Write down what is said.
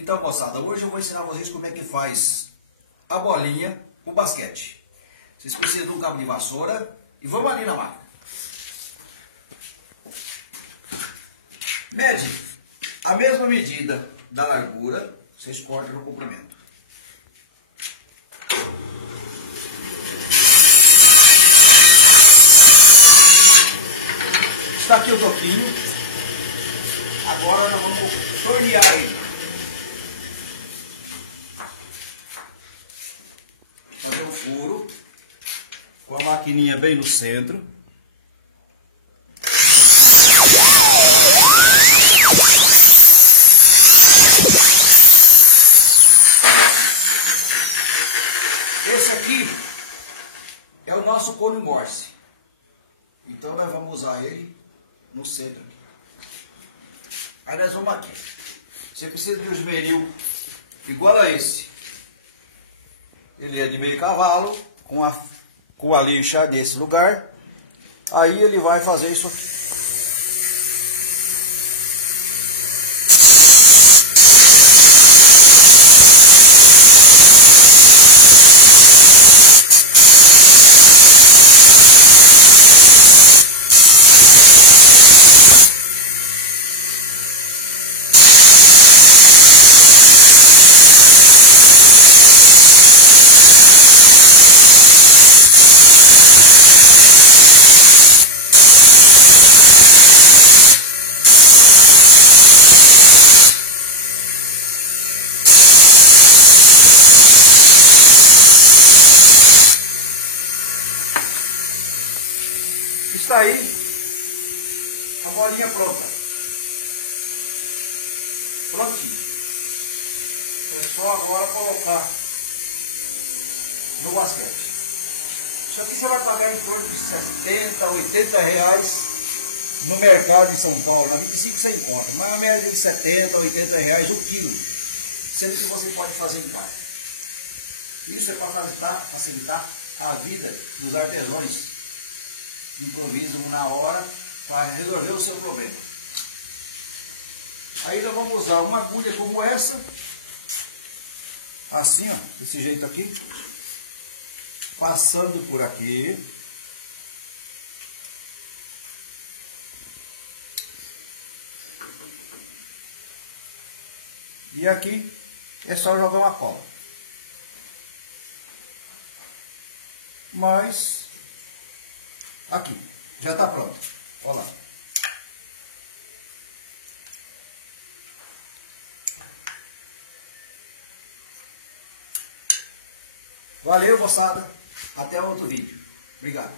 Então, moçada, hoje eu vou ensinar vocês como é que faz a bolinha com basquete. Vocês precisam de um cabo de vassoura e vamos ali na máquina. Mede a mesma medida da largura, vocês cortam no comprimento. Está aqui o toquinho. Agora nós vamos tornear ele. Fazer um furo com a maquininha bem no centro. Esse aqui é o nosso cone Morse. Então nós vamos usar ele no centro. Aí nós vamos aqui. Você precisa de um esmeril igual a esse. Ele é de meio cavalo, com a lixa nesse lugar. Aí ele vai fazer isso aqui. Está aí a bolinha pronta. Prontinho. É só agora colocar no basquete. Isso aqui você vai pagar em torno de 70, 80 reais no mercado de São Paulo. Na 25 você encontra. Mas a média de 70, 80 reais o quilo. Sendo que você pode fazer em casa. Isso é para facilitar a vida dos artesãos. Improvisam na hora para resolver o seu problema. Aí nós vamos usar uma agulha como essa, assim, ó, desse jeito aqui, passando por aqui. E aqui é só jogar uma cola. Mas aqui, já está pronto. Olha lá. Valeu, moçada. Até outro vídeo. Obrigado.